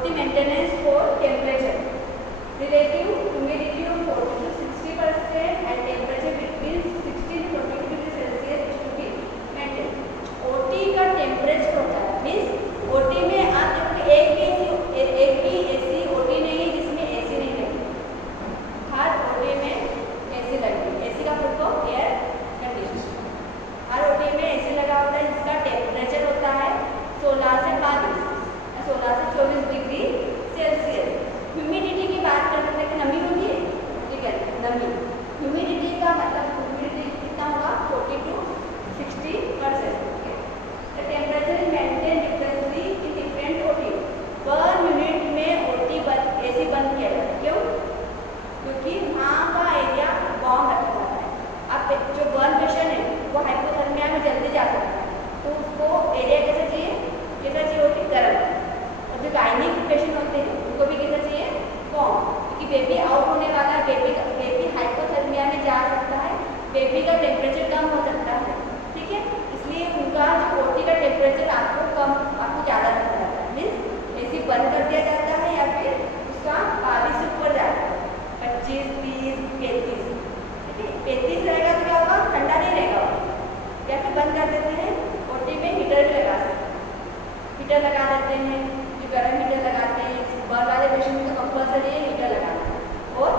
OT maintenance for temperature. Relative humidity of 40 to 60% and temperature between 16 to 22 degree Celsius is to be maintained. OT का temperature होता है, means OT में आप देखोगे एक भी एसी OT नहीं है जिसमें एसी नहीं लगी। हर OT में एसी लगी। एसी का फुल फॉर्म एयर कंडीशनर। हर OT में एसी लगा होता है जिसका टेम्परेचर होता है 16 से 24 डिग्री सेल्सियस। ह्यूमिडिटी की बात करते हैं कि नमी होती है, ठीक है, नमी। ह्यूमिडिटी का मतलब ह्यूमिडिटी कितना होगा 40 to 60%। The temperature is maintained differently in different OT. Per unit में OT एसी बंद किया जाता है। क्यों? क्योंकि वहाँ का एरिया वार्म रखा जाता है। अब जो बर्न पेशेंट है वो हाइपोथर्मिया में जल्दी जा सकता है, तो उसको एरिया कैसा चाहिए होती गर्म। और जो गायनिक पेशेंट होते हैं उनको भी कैसा चाहिए वार्म, क्योंकि बेबी आउट होने वाला है, बेबी हाइपोथर्मिया में जा सकता है, बेबी का टेम्परेचर कम हो सकता है, ठीक है। इसलिए उनका जो OT का टेम्परेचर आपको ज़्यादा रखा जाता है, मीन्स एसी बंद कर दिया जाता है या फिर उसका 22 से ऊपर जाता है, 25, 30, 35, ठीक है। 35 रहेगा तो क्या होगा, ठंडा नहीं रहेगा, या फिर बंद कर देते हैं। OT में हीटर भी लगा सकते हैं, हीटर लगा देते हैं, जो गर्म हीटर लगाते हैं। बर्न वाले पेशेंट को कंपल्सरी है हीटर लगाना। और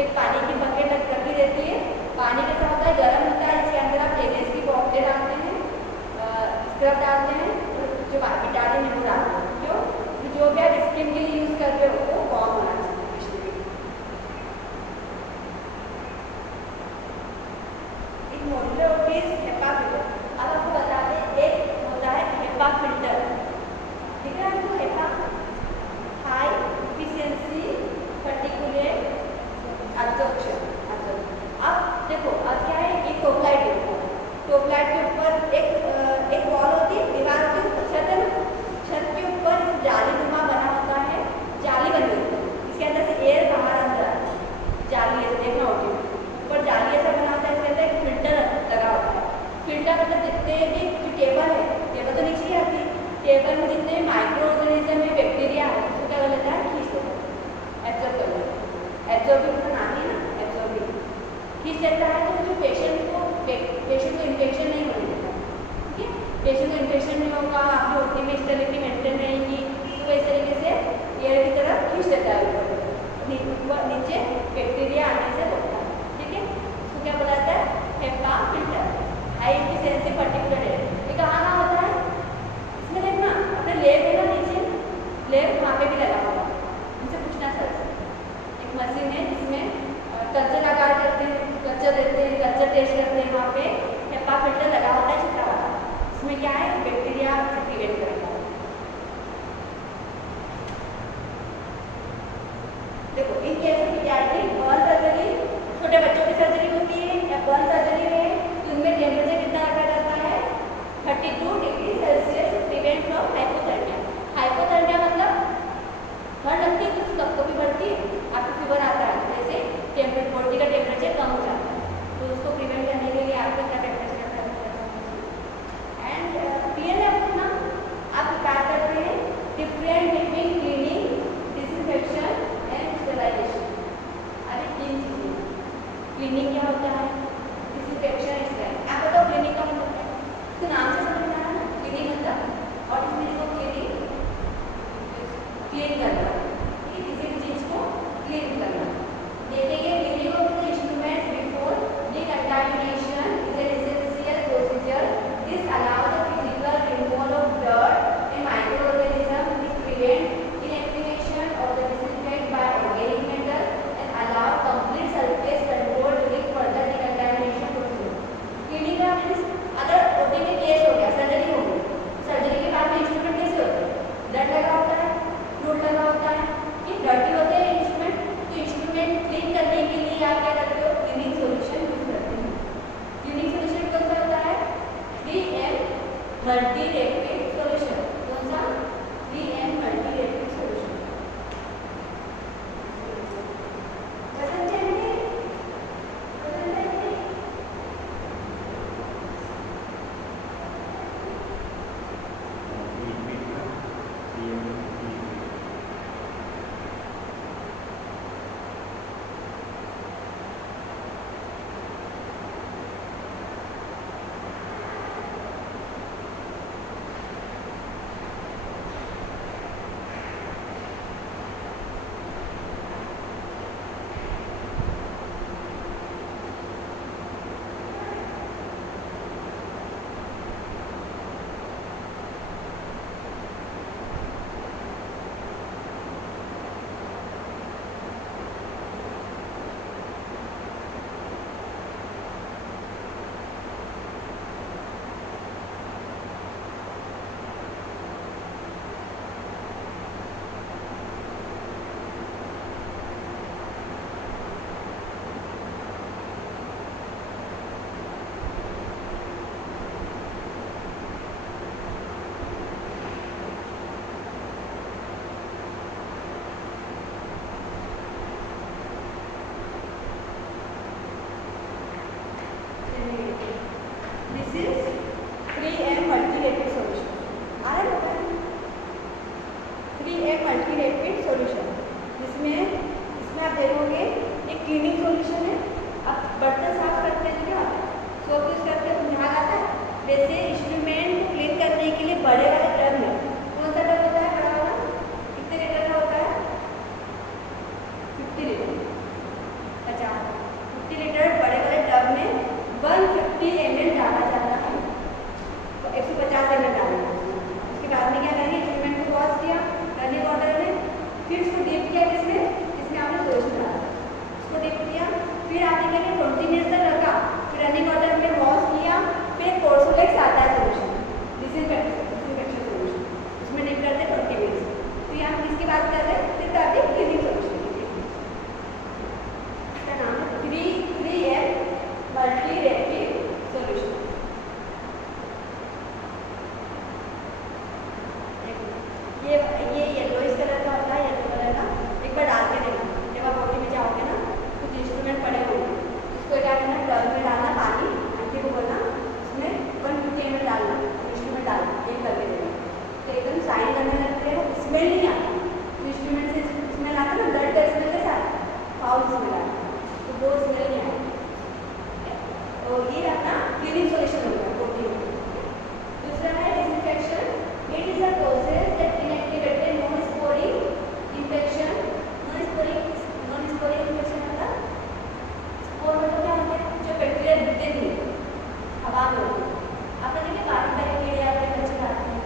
एक पानी की बकेट रखी रहती है, पानी कैसा होता है, गर्म होता है, इसके अंदर आप एनएस की बॉटलें डालते हैं, स्क्रब डालते हैं, जो विटामिन है वो डालते हैं। क्यों? जो भी आप स्किन के लिए यूज़ कर रहे हो वो वार्म होना चाहिए। एक मॉड्यूलर OT HEPA फिल्टर। अब आपको बता दें, एक होता है HEPA फिल्टर, ठीक है। आपको HEPA high efficiency particulate absorption. अब देखो, अब क्या है, ये टोपलाइट है। टोपलाइट के ऊपर एक वॉल होती है, दीवार होती है, छत है ना, छत के ऊपर जालीनुमा बना होता है, जाली बनी होती है, इसके अंदर से एयर बाहर अंदर आता है। जाली ऐसे देखना होती है, ऊपर जाली ऐसा बना होता है, इसके अंदर एक फिल्टर लगा होता है। फिल्टर मतलब जितने भी जो टेबल है, टेबल तो नीचे ही आती है, टेबल में जितने माइक्रो ऑर्गेनिज्म है, बैक्टीरिया है, उसको क्या कर लेता है, खींच लेता है, एब्जॉर्ब कर लेता है। एब्जॉर्बिंग का नाम है ना, एब्जॉर्बिंग, खींच लेता है। तो जो पेशेंट को इन्फेक्शन नहीं होने देता, ठीक है। पेशेंट को इन्फेक्शन नहीं होगा, आपकी OT में स्टेरिलिटी मेंटेन रहेगी, तो इस तरीके से एयर की तरफ खींच लेता है, ऊपर नीचे बैक्टीरिया आने से रोकता है, ठीक है। उसको क्या बोला जाता है, HEPA filter, high efficiency particular air. ये कहाँ होता है, इसमें देखना अपने लेब है ना, नीचे लेब वहाँ पे भी लगा होगा, उनसे पूछना सर से। एक मशीन है जिसमें कल्चर लगा करते हैं, कल्चर देते हैं, कल्चर टेस्ट करते हैं, वहाँ पे HEPA फिल्टर लगा होता है छोटा वाला। इसमें क्या है, बैक्टीरिया से प्रिवेंट करता है। देखो, इन केस में क्या है, बर्न सर्जरी, छोटे बच्चों की सर्जरी होती है या बर्न सर्जरी है, तो उनमें टेम्परेचर कितना रखा जाता है, 32 degree Celsius, prevent from hypothermia. Hypothermia मतलब ठंड लगती है तो सबको भी बढ़ती है, आपको फीवर आता है, जैसे बॉडी का टेम्परेचर कम हो जाता है, तो उसको प्रिवेंट करने के लिए आपको क्या टेम्परेचर रखना चाहिए। एंड क्लियर है आपको ना, आप बात करते हैं different between cleaning, disinfection and sterilization. अभी 3 चीज़ें, क्लीनिंग क्या होता है, डिसइंफेक्शन, स्टेरिलाइजेशन। आप बताओ क्लीनिंग का मतलब क्या है, तो नाम से समझ में आ रहा है ना, क्लीनिंग मतलब, और इसमें इसको क्लीन करना, किसी भी चीज़ को क्लीन करना। देखेंगे cleaning of the instrument before decontamination is an essential procedure. This allows the physical removal of dirt and micro organism, which prevent inactivation of the disinfect by organic matter and allow complete surface control during further decontamination procedure. Cleaning का means अगर OT में case हो गया, surgery हो गई, surgery के बाद में इंस्ट्रूमेंट कैसे होते हैं, ब्लड लगा होता है, फ्लूइड लगा होता है, कि डर्टी होते हैं इंस्ट्रूमेंट, तो इंस्ट्रूमेंट क्लीन करने के लिए आप क्या करते हो, क्लीनिंग सॉल्यूशन यूज करते हैं। क्लीनिंग सॉल्यूशन कौन सा होता है, 3M 3M multi rapid solution, इसमें आप देखोगे एक क्लीनिंग सॉल्यूशन है। अब बर्तन साफ करते हैं क्या सोप यूज करते हैं, झाग आता है, वैसे इंस्ट्रूमेंट को क्लीन करने के लिए बड़े वाले ड्रम में कौन सा ड्रम होता है बड़ा वाला, कितने लीटर का होता है 50 लीटर 50 लीटर बड़े वाले ड्रम में 150 ml डाला जाता है, तो 150 ml डालना है। उसके बाद में क्या करेंगे, इंस्ट्रूमेंट को वॉश किया रनिंग वाटर में, फिर उसको डीप किया जिसमें आपने सोल्यूशन डाला, उसको डीप किया, फिर आपने क्या किया 20 मिनट तक रखा, फिर रनिंग वाटर में वॉश किया, फिर कोर्सोलेक्स आता है सोल्यूशन डिसइंफेक्शन सोल्यूशन, उसमें डीप करते हैं 20 मिनट। तो यहाँ हम इसकी बात कर रहे हैं, फिर करते हैं क्लीनिंग सोल्यूशन की। इसका नाम है 3M मल्टी रैपिड सोल्यूशन। ये येलोइश कलर का होता है, येलो कलर का, एक बार डाल के देखना, जब आप बोटी में जाओगे ना कुछ इंस्ट्रूमेंट पड़े होंगे, उसको क्या करना ड्रम में डालना पानी, आंटी को बोलना उसमें 150 ml डालना, इंस्ट्रूमेंट डालना, एक करके देना, तो एकदम साइन करने लगते हैं, स्मेल नहीं आता, इंस्ट्रूमेंट से स्मेल आता है ना ब्लड का स्मेल के साथ फाउल स्मेल आता है, तो वो स्मेल नहीं आएगी। और ये अपना क्लीनिंग सॉल्यूशन हो गया बोटी में। दूसरा है disinfection, it is a process that inactivated non sporing infection, non sporing infection मतलब स्पोर मतलब क्या होता है, जो बैक्टीरिया दिखते थे हवा में होते हैं, आपने देखे पारंपरिक कीड़े अपने बच्चे खाते हैं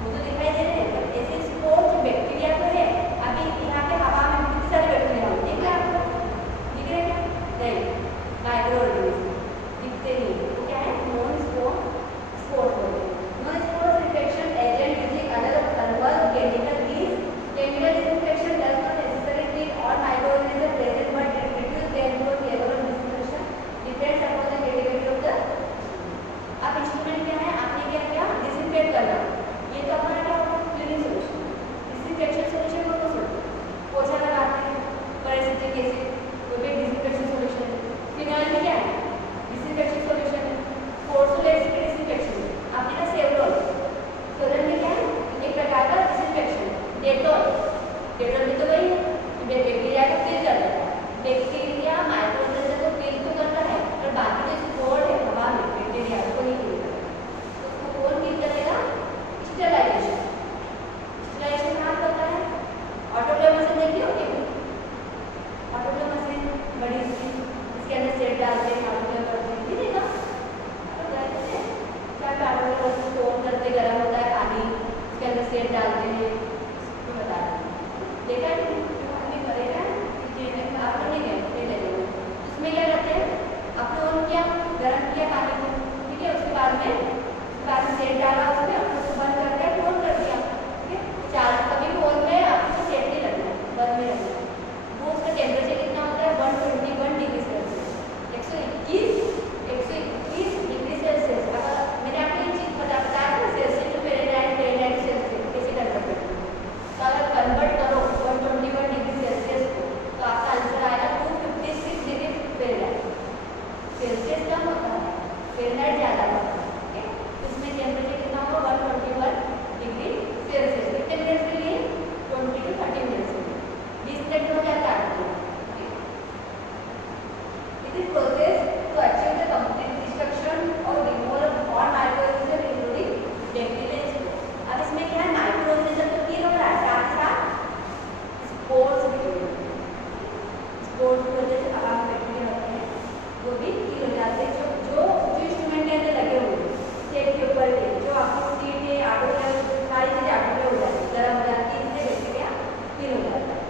वो तो दिखाई दे रहे हैं, पर ऐसे स्पोर जो बैक्टीरिया तो है, अभी यहाँ पे हवा में कितने सारे बैक्टीरिया होते हैं, क्या आपको दिख रहे क्या, नहीं, माइक्रो ऑर्गेनिज्म दिखते नहीं, तो क्या है नॉन स्पोर होते हैं। Non spore infection agent using other thermal chemical disinfection does not necessarily treat all microorganisms present but it reduces their level of disinfection depends upon the gravity of the। अब instrument क्या है, आपने क्या किया disinfect करना, ये तो हमारा क्या होगा क्लीनिंग सॉल्यूशन। डिसइंफेक्शन सॉल्यूशन को पोछा लगाते हैं पर ऐसे तरीके से, वो भी डिसइंफेक्शन सॉल्यूशन है। फिनाइल में क्या है डिसइंफेक्शन सॉल्यूशन है। कोर्सोलेक्स के डिसइंफेक्शन आपने ना सेवरोल में क्या है एक प्रकार का डिसइंफेक्शन। डेटॉल में तो वही बैक्टीरिया को किल करता है, बैक्टीरिया माइक्रोऑर्गेनिज्म को किल तो करता है, पर बाकी जो स्पोर है हवा में बैक्टीरिया को नहीं किल करता, तो उसको कौन किल करेगा, स्टेरिलाइजेशन। स्टेरिलाइजेशन कहाँ होता है, ऑटोक्लेव मशीन देखी होगी, ऑटोक्लेव मशीन बड़ी सी इसके अंदर सेट डालते हैं, ऑटोक्लेव करते हैं, देखा क्या ऑटोक्लेव मशीन स्टोर करते, गर्म होता है पानी, इसके अंदर सेट डालते हैं, बता देखा है हमने करेगा आपने नहीं गए उसमें क्या करते हैं, अपने ऑन किया गर्म किया पानी को, ठीक है, उसके बाद में सेट डाला उसमें, उसको बंद कर दिया, फोन कर दिया, ठीक है, चार कभी भी ऑन में आपको सेट नहीं रखना है, बंद में रखना है। वो उसका टेम्परेचर कितना होता है 121 डिग्री सेल्सियस, 121 डिग्री सेल्सियस। अगर मैंने आपको एक चीज़ बताया था सेल्सियस टू फ़ारेनहाइट सेल्सियस कैसे कन्वर्ट करते हैं, तो अगर कन्वर्ट करो 121 डिग्री सेल्सियस को, तो आपका आंसर आएगा 256 डिग्री फ़ारेनहाइट। सेल्सियस कम होता है, फ़ारेनहाइट ज़्यादा होता है, ठीक है, इसमें टेम्परेचर कितना होगा 121 डिग्री सेल्सियस। कितने मिनट्स के लिए 20 to 30 मिनट्स के लिए, 20 मिनट हो जाता है। It is process to achieve the complete destruction और removal of all microorganism including bacteria. अब इसमें क्या है माइक्रोऑर्गेनिज्म तो किल हो रहा है, साथ साथ स्पोर्स भी हो रहे हैं, स्पोर्स की वजह से हवा में बैक्टीरिया होते हैं वो भी किल हो जाते हैं, जो इंस्ट्रूमेंट के अंदर लगे हुए हैं सेट के ऊपर के, जो आपकी सीट है ऑटो सारी चीज़ें ऑटो में हो जाती है, गर्म हो जाती है, इससे बैक्टीरिया किल हो जाता है।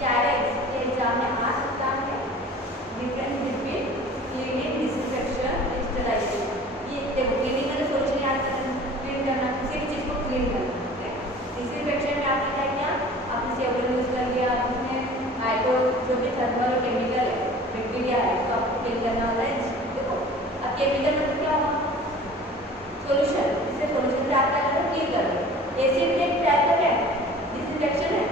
क्या है इसके एग्जाम में आ सकता है difference between cleaning disinfection sterilization. ये देखो क्लीनिंग का सॉल्यूशन याद करना, क्लीन करना, किसी भी चीज़ को क्लीन करना, डिसइंफेक्शन में आपने क्या किया, आपने सेवरोल यूज कर लिया, उसमें माइक्रो जो भी थर्मल और केमिकल है बैक्टीरिया है उसको आपको किल करना होता है। देखो अब केमिकल मतलब क्या हुआ सॉल्यूशन, इससे सॉल्यूशन से आप क्या करो किल कर रहे हो। एसिड एक टाइप का क्या है डिसइंफेक्शन है,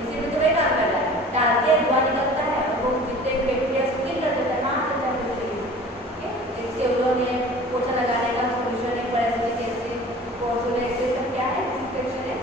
एसिड में तो वही काम कर रहा है, डालते हैं धुआं निकलता है और वो जितने बैक्टीरिया को किल कर देता है, कहाँ देता है बैक्टीरिया, ठीक है। एक सेवरोल है पोछा लगाने का सॉल्यूशन है, कोर्सोलेक्स सब क्या है डिसइंफेक्शन है।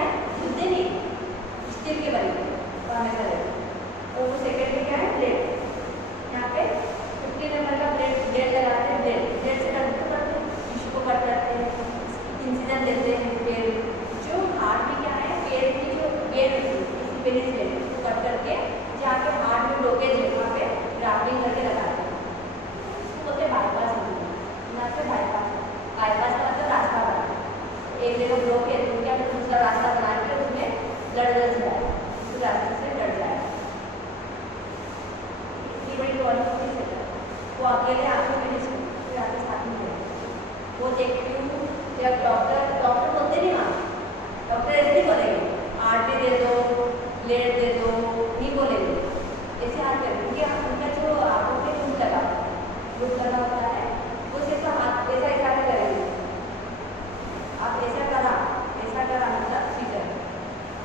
है मुद्दे नहीं, स्टील के बने तो हमेशा रहेगा। और वो सेकंड में क्या है प्लेट, यहाँ पे 50 नंबर का प्लेट लगाते हैं, प्लेट से कट करते हैं, टिश्यू को कट करते हैं, इंसिजन देते हैं। फिर जो हार्ट में क्या है, पेड़ की जो पेड़ पेनिस प्लेट को कट करके जहाँ पे हार्ट में ब्लॉकेज है वहाँ पे ग्राफ्टिंग करके लगाते हैं, इसको बोलते हैं बाईपास। यहाँ पे बाईपास का मतलब रास्ता बना, एक जगह ब्लॉक है तो क्या दूसरा रास्ता बना के उसमें ब्लड जल जाए, उस रास्ते से डर जाए। वो अकेले आपको फिर आपके साथ में है, वो देखती हूँ। जब डॉक्टर बोलते नहीं, हाँ डॉक्टर ऐसे नहीं बोलेंगे आरटी दे दो, प्लेट दे दो, नहीं बोलेंगे, ऐसे हाथ करेंगे। उनका जो आंखों पे लूप लगा होता है वो सिर्फ हाथ ऐसा इशारा करेंगे, आप ऐसा करा मतलब सीजर,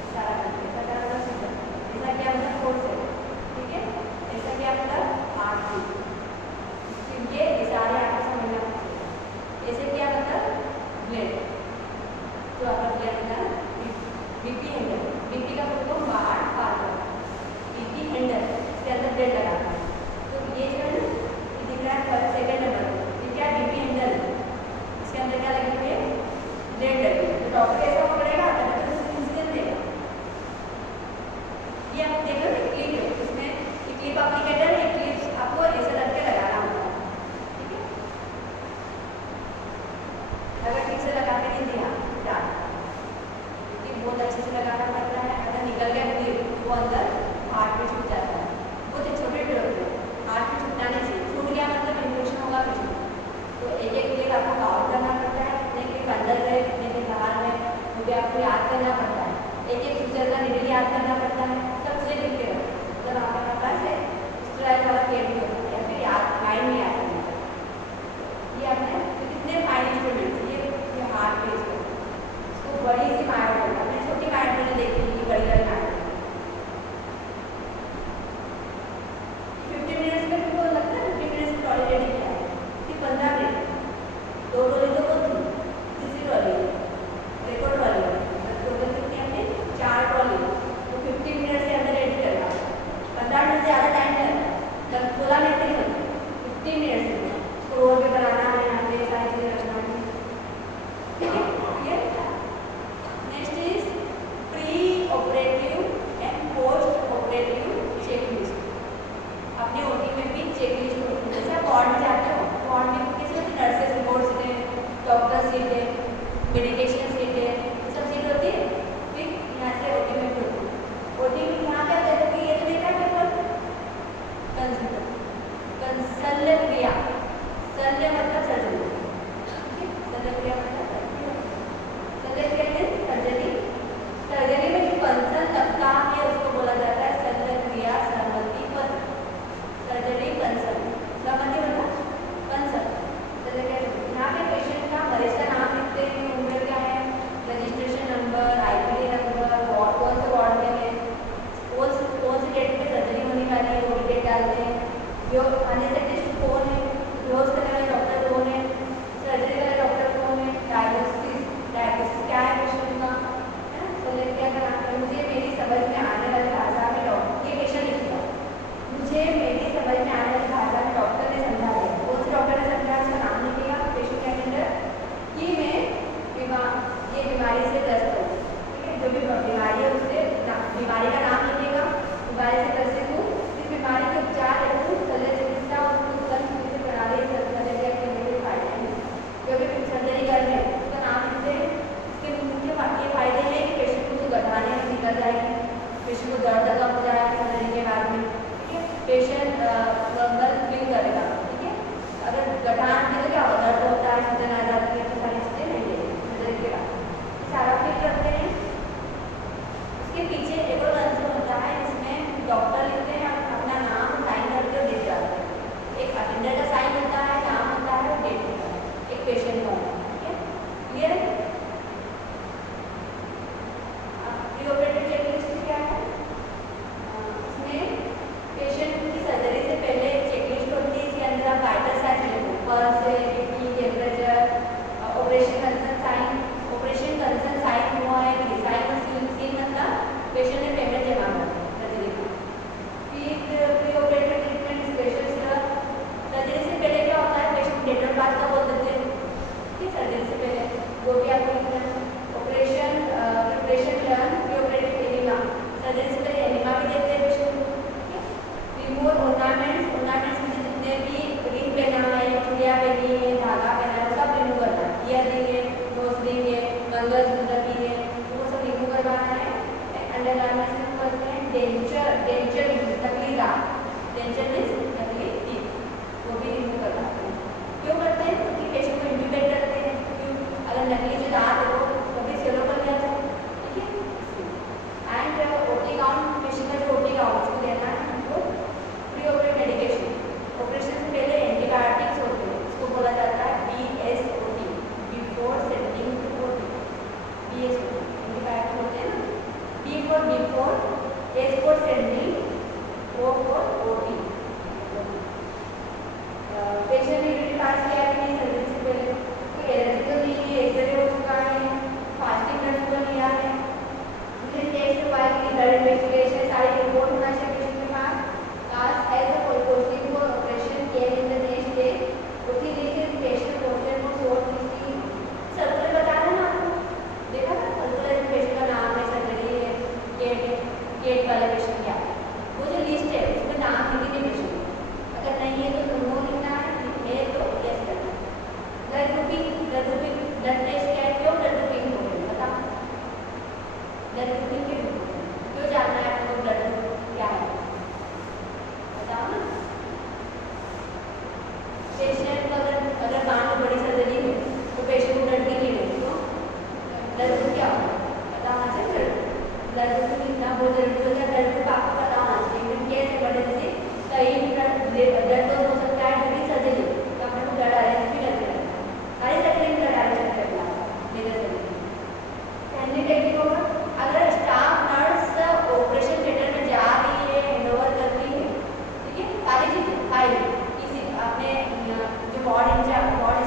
इशारा करके ऐसा करा मतलब सीजर, ऐसा क्या मतलब फोर्स है, ठीक है, ऐसा क्या मतलब आरटी, ये इशारे आपको समझना चाहिए। ऐसे क्या मतलब ब्लेड, जो आपका ब्लेड होता है बीपी हैंडल, बीपी का मतलब बाहर पार, बीपी हैंडल इसके अंदर ब्लेड लगाता है। तो ये जो है ना दिख रहा है सेकंड नंबर, ये क्या बीपी हैंडल, इसके अंदर क्या लगी हुई है ब्लेड लगी है। तो डॉक्टर ऐसा पकड़ेगा तभी तो उसको इंसिजन देगा। ये आप देख रहे हो क्लिप है, इसमें क्लिप एप्लीकेटर है, क्लिप आपको ऐसे करके लगाना होता है, ठीक है। अगर ठीक से लगा के नहीं दिया बहुत अच्छे से लगाना पड़ता है, अगर निकल गया क्लिप वो अंदर हार्ट में छूट जाता है, बहुत छोटे ड्रॉप है, हार्ट में छूटना नहीं चाहिए, छूट गया मतलब इन्फेक्शन होगा कुछ नहीं। तो एक एक क्लिप आपको काउंट करना पड़ता है, कितने क्लिप अंदर है कितने क्लिप बाहर है, वो भी आपको याद करना पड़ता है, एक एक सूचर का निडल याद करना पड़ता है, सब चीज़ें लिख के रखो। जब आपके पास है स्टेरॉइड वाला केट भी होता है या फिर याद माइंड में याद करना है, ये आपने कितने फाइन इंस्ट्रूमेंट्स, ये हार्ट पे इसको बड़ी सी माइंड होता है, छोटी माइंड मैंने देखी थी, बड़ी वाली माइंड 50 मिनट्स में तो लगता है 50 मिनट्स में ट्रॉली रेडी किया है, फिर 15 मिनट 2 ट्रॉली तो कौन थी, तीसरी ट्रॉली रिकॉर्ड वाली टोटल कितनी हमने 4 ट्रॉली, तो 50 मिनट के अंदर रेडी करना, 15 मिनट से ज़्यादा टाइम नहीं लगता, 16 मिनट नहीं होते, 50 मिनट्स में उसको रोड पे बनाना है, यहाँ पे सारी चीज़ें रखना है, ठीक है। अपने ओटी में भी चेकलिस्ट होती है, जैसे आप वार्ड में जाते हो तो वार्ड में किसी होती है, नर्सेस रिपोर्ट सीट है, डॉक्टर सीट है, मेडिकेशन सीट है, ये सब सीट होती है। फिर यहाँ से ओटी में भी होती है, ओटी में यहाँ क्या कहते हैं, ये तो देखा है पेपर कंसल्य क्रिया, शल्य मतलब सर्जरी, ठीक है, शल्य क्रिया मतलब शल्य क्रिया मीन्स सर्जरी, सर्जरी में जो कंसल लगता है उसको बोला जाता है शल्य क्रिया सहमति पत्र, सर्जरी कंसल, सहमति मतलब कंसल। यहाँ पे पेशेंट का मरीज का नाम लिखते हैं, उम्र क्या है, registration number, IPD number, ward कौन से वार्ड में है, कौन सी डेट पे सर्जरी होने वाली है वो भी डेट डालते हैं, जो एनेस्थेटिस्ट कौन है, क्लोज करने वाले डॉक्टर कौन है, सर्जरी वाले डॉक्टर कौन है, डायग्नोसिस क्या है पेशेंट का, है ना। तो क्या करना, मुझे मेरी समझ में आने वाली भाषा में डॉक्टर, ये पेशेंट लिखेगा, मुझे मेरी समझ में आने वाली भाषा में डॉक्टर ने समझा दिया, कौन से डॉक्टर ने समझा उसका नाम लिखेगा पेशेंट अटेंडर, कि मैं ये बीमारी से ग्रस्त हूँ, ठीक है, जो भी बीमारी है उससे बीमारी का नाम लिखेगा, बीमारी से ग्रसित हूँ, इस बीमारी के उपचार हेतु शल्य चिकित्सा और चिकित्सा प्रणाली शल्य के फायदे हैं, जो भी सर्जरी कर रहे हैं उसका नाम लिखते हैं। इसके मुख्य ये फायदे हैं कि पेशेंट को जो गठाने में निकल जाएगी, पेशेंट को दर्द कम हो जाएगा सर्जरी के बाद में, ठीक है, पेशेंट नॉर्मल फील करेगा, ठीक है। अगर गठान के तो क्या होता है, दर्द होता है, सूजन आ जाती है, तो सारी चीज़ें नहीं है सर्जरी के बाद सारा फील करते हैं। उसके पीछे एक और आंसर होता है जिसमें डॉक्टर लिखते हैं अपना नाम साइन करके देख जाते हैं, एक अटेंडर का साइन होता है, नाम होता है, डेट होता है, एक पेशेंट का होता है, ठीक है, क्लियर है। प्री ऑपरेटिव चेकलिस्ट क्या है, इसमें पेशेंट की सर्जरी से पहले डेंचर नकली दांत, डेंचर मीन्स नकली टीथ, वो भी रिमूव करवाते हैं। क्यों करते हैं? क्योंकि पेशेंट को इंट्यूबेट करते हैं। क्यों? अगर नकली जो दांत है वो कभी सेलो कर लिया जाए, ठीक है। एंड ओटी काउंट, पेशेंट का जो ओटी काउंट उसको देना है हमको प्री ऑपरेटिव मेडिकेशन। ऑपरेशन से पहले एंटीबायोटिक्स होते हैं, इसको बोला जाता है BSOT, before sending to OT. BSOT antibiotic होते हैं ना, B for before, S for sending, O for OT। Patient ने यूरिन पास किया कि नहीं सर्जरी से पहले, कोई एलर्जी तो नहीं है, एक्सरे हो चुका है, फास्टिंग टेस्ट तो लिया है, यूरिन टेस्ट हुआ है कि ब्लड इन्वेस्टिगेशन, सारी रिपोर्ट होना चाहिए पेशेंट के पास। Last as a posting for operation care in the next day, उसी दिन से पेशेंट पोस्टर को सोच किसी सर्कुलर बताना ना आपको, देखा था सर्कुलर पेशेंट का नाम है, सर्जरी है, गेट वाले पेशेंट क्या है, वो जो लिस्ट है उसमें नाम लिखिए पेशेंट, अगर नहीं है तो नो लिखना है तो यस करना है। ब्लड ग्रुपिंग ब्लड टेस्ट क्या है, क्यों ब्लड ग्रुपिंग हो रही है बताओ, ब्लड ग्रुपिंग क्यों जानना है आपको, ब्लड ग्रुप क्या है बताओ ना। पेशेंट अगर मान लो बड़ी सर्जरी है तो पेशेंट को ब्लड की नीड है, तो ब्लड ग्रुप क्या होगा पता होना चाहिए। ब्लड ग्रुप इतना बहुत जरूरी होता है, ब्लड ग्रुप आपको पता होना चाहिए, केस इमरजेंसी कहीं ब्लड तो हो सकता है ड्यूरिंग सर्जरी, तो अपने को ब्लड अरेंज भी करके रखना है, सारी सर्जरी में ब्लड अरेंज करके रखना है मेजर सर्जरी। हैंडलिंग टेक्निक होगा, अगर स्टाफ नर्स ऑपरेशन थिएटर में जा रही है, हैंडओवर कर रही है, ठीक है, सारी चीजें फाइल किसी अपने जो वार्ड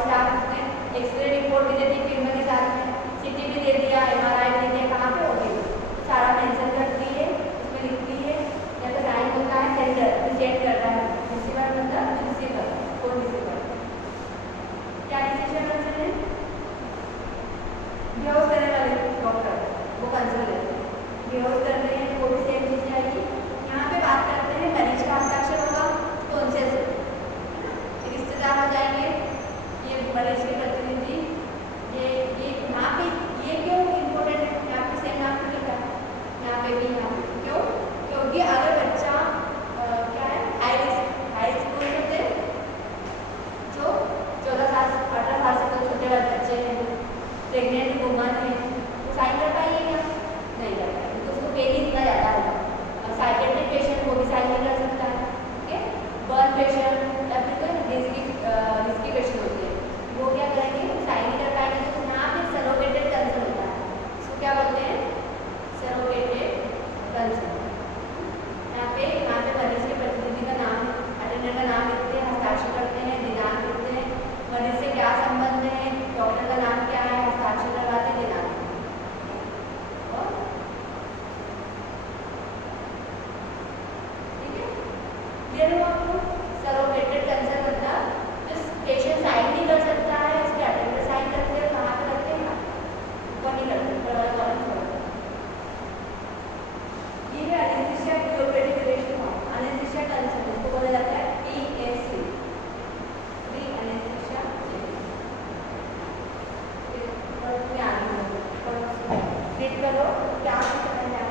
स्टाफ उसने एक्सरे रिपोर्ट भी दे दी फिल्म के साथ में, CT भी दे दिया, MRI भी दे दिया, कहाँ पे होगी सारा मेंशन करती है, उसमें लिखती है, या तो टाइम होता है सेंडर सेंड कर रहा है, रिसीवर मतलब रिसीवर कौन रिसीवर क्या डिसीजन करते हैं, बेहोश करने वाले डॉक्टर वो कंसर्न लेते हैं, बेहोश कर रहे हैं वो भी सेम चीज आएगी। यहाँ पे बात करते हैं मरीज का हस्ताक्षर होगा कौन से रिश्तेदार हो जाएंगे, ये मरीज के प्रतिनिधि, ये यहाँ पे ये क्यों इम्पोर्टेंट है, यहाँ पे सेम नाम क्यों लिखा है, यहाँ पे भी यहाँ पे क्यों, क्योंकि अगर बच्चा क्या है हाई रिस्क होते हैं, जो 14 साल 18 साल से तो छोटे वाले बच्चे हैं, प्रेग्नेंट वुमन है, वो साइन कर पाएंगे क्या, नहीं कर पाएंगे, तो उसको पेन इतना ज़्यादा होगा। अब साइकेट्रिक पेशेंट वो भी साइन नहीं कर सकता है, ठीक है, बर्न पेशेंट या फिर कोई रिस्की पेशेंट होते हैं, वो क्या करेंगे साइन नहीं कर पाएंगे, तो यहाँ पे सरोगेटेड कंसर्न होता है, इसको क्या बोलते हैं सरोगेटेड कंसर्न। यहाँ पे मरीज के प्रतिनिधि का नाम, अटेंडर का नाम लिखते हैं, हस्ताक्षर करते हैं, दिनांक लिखते हैं, मरीज से क्या संबंध है, डॉक्टर का नाम क्या है, हस्ताक्षर करवाते हैं, दिनांक, और ठीक है क्लियर हुआ आपको। सरोगेटेड कंसर्न मतलब जिस पेशेंट साइन नहीं कर सकता है उसके अटेंडर साइन करते हैं, कहाँ पे करते हैं ऊपर नहीं करते, ऊपर वाला कॉलम छोड़ते हैं। ये है anaesthesia pre operative relation, anaesthesia concern इसको बोला जाता है PSC, प्री एनेस्थीसिया में आने रीड करो क्या समझ आया।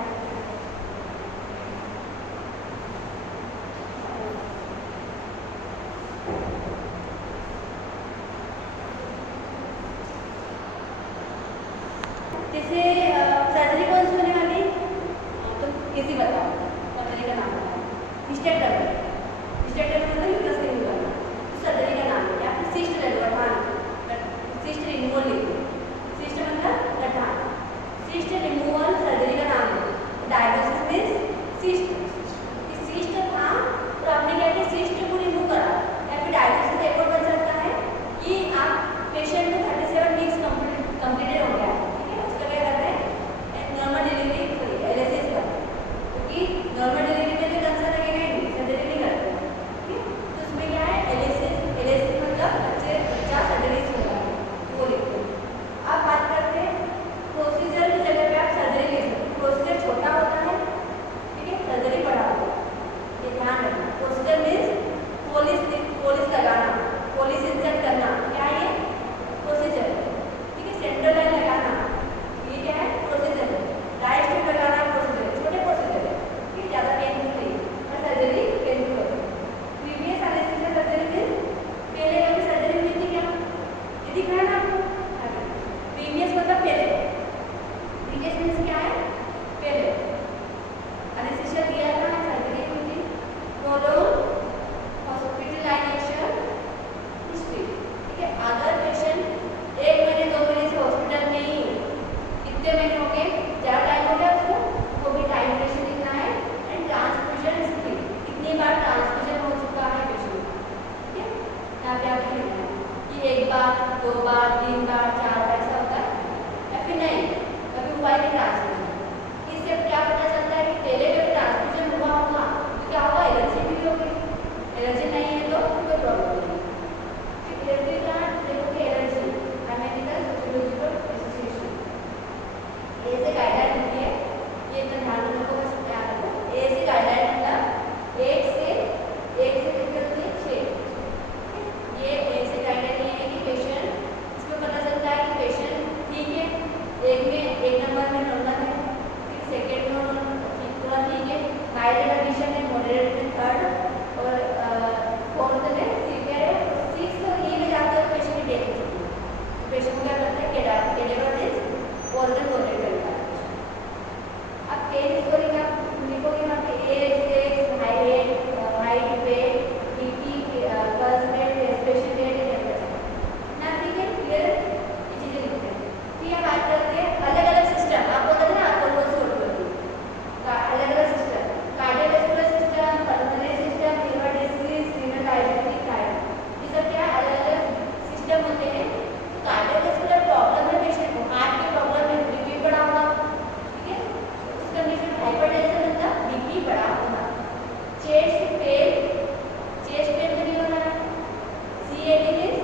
जैसे सर्जरी कौन सी होने वाली, तो किसी बताओ सर्जरी का नाम बताओ, हिस्टेक्टमी, हिस्टेक्टमी मतलब यूट्रस रिमूव करना, तो सर्जरी का नाम है, या फिर सिस्ट गठान, सिस्ट रिमूवल लिखो, सिस्ट मतलब गठान, सिस्ट रिमूवल सर्जरी का नाम है। डायग्नोसिस मीन्स सिस्ट, सिस्ट था तो आपने क्या किया सिस्ट को रिमूव करा, या फिर डायग्नोसिस एक और बन सकता है कि आप पेशेंट को 37 वीक्स कंप्लीटेड हो गया, नॉर्मल डिलीवरी एलिसिस का, क्योंकि नॉर्मल डिलीवरी में तो कंसर्न लगेगा ही नहीं, सर्जरी नहीं करते, ठीक है, तो उसमें क्या है एलिसिस मतलब बच्चा सर्जरी से होगा, वो लिखते हैं। अब बात करते हैं प्रोसीजर की जगह पे आप सर्जरी ले सकते हैं, प्रोसीजर छोटा होता है, ठीक है, सर्जरी इसको लिखोगे यहाँ पे age sex height weight BP pulse rate respiration rate temperature ना। ठीक है, क्लियर, ये चीजें लिखते हैं। फिर हम बात करते हैं अलग अलग सिस्टम। आप बोलते हैं ना आपको रोज सोल्व करती अलग अलग system, cardiovascular system, pulmonary system, liver disease, renal diabetes thyroid, ये सब क्या अलग अलग सिस्टम होते हैं। कार्डियोवैस्कुलर प्रॉब्लम है पेशेंट को, हार्ट की प्रॉब्लम है, बीपी बढ़ा होगा, ठीक है, उस कंडीशन में हाइपरटेंशन मतलब बीपी बढ़ा होगा। चेस्ट पेन में नहीं होना है। CAD means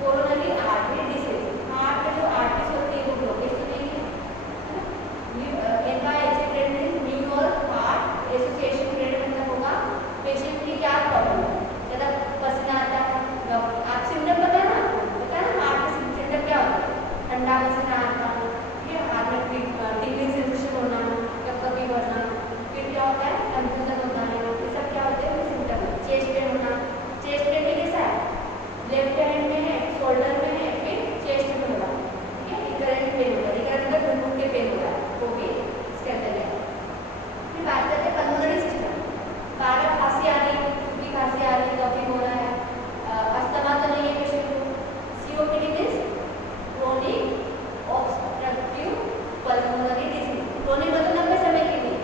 coronary artery disease, heart में जो आर्टरीज होती है वो ब्लॉकेज तो नहीं है, न्यू और हार्ट एसोसिएशन पीरियड मतलब होगा पेशेंट की क्या प्रॉब्लम है, ज़्यादा पसीना आता है, आप सिम्टम पता है ना, आपको पता है ना हार्ट में सिम्टम क्या होता है, ठंडा पसीना आता, ठीक है, हाथ में टिकलिंग सेंसेशन होना, कभी बढ़ना, फिर क्या होता है कंफ्यूजन होता है, ये सब क्या होते हैं सिम्टम। चेस्ट पेन होना, चेस्ट पेन भी कैसा है, लेफ्ट हैंड में है, शोल्डर में है, फिर चेस्ट में होगा, ठीक है, रिकरेंट पेन होगा, रिकरेंट मतलब घुटनों के पेन होगा, ओके, इसके अंदर है। फिर बात करते हैं पल्मोनरी सिस्टम। बार बार खांसी आ रही है, सूखी खांसी आ रही है, कफिंग हो रहा है, अस्थमा तो नहीं है पेशेंट को। COPD means chronic obstructive pulmonary disease, chronic मतलब लंबे समय के लिए,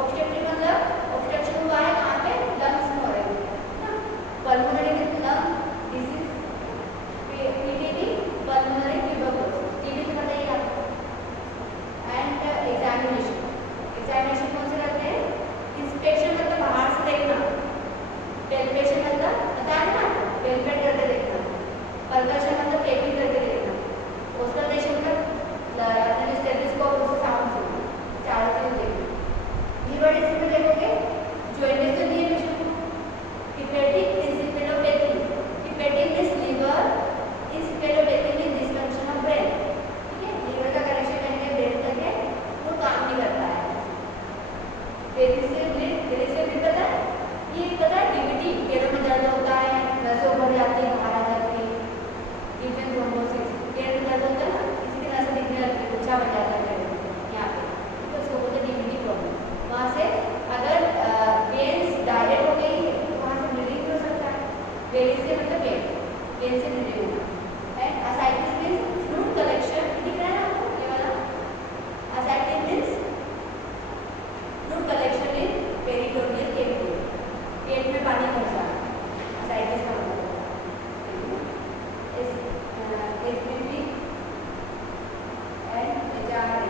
ऑब्स्ट्रक्टिव मतलब ऑब्स्ट्रक्शन हुआ है कहाँ पे, लंग्स में हो रही है ना, pulmonary means lung disease. PTB pulmonary tuberculosis, TB तो पता ही है आपको। एंड एग्जामिनेशन कौन से करते हैं, इंस्पेक्शन मतलब बाहर से देखना, पैल्पेशन मतलब पता है ना पैल्पेट करके देखना, परकशन मतलब टेपिंग करके देखना, ऑस्कल्टेशन मतलब स्टेथोस्कोप से साउंड सुनना, चारों चीज देखना। लिवर डिसीज में देखोगे जॉइंटिस तो नहीं है पेशेंट को, hepatic encephalopathy, hepatic means liver, encephalopathy means dysfunction of brain, ठीक है, लिवर का कनेक्शन यानी ब्रेन तक है वो काम नहीं करता है। पेरिसेल भी पता है, ये पता है डीवीटी, पैरों में दर्द होता है, नसों भर जाती है, बाहर आ जाती है, डिफरेंट थ्रोम्बोसिस, पैर में दर्द होता है ना, किसी की नसें दिखने लगती है, गुच्छा बन जाता है पैर में यहाँ पे, तो उसको बोलते हैं डीवीटी प्रॉब्लम। वहाँ से अगर वेन्स डायरेक्ट हो गई है तो वहाँ से ब्लीडिंग भी हो सकता है, पेरिसेल मतलब वेन से ब्लीडिंग होना। And ascites means fluid collection, दिख रहा है ना आपको ये वाला, ascites means fluid collection in peritoneal cavity, पेट में पानी भर जाना, असाइटिस का मतलब एसपीपी एंड एचआरए,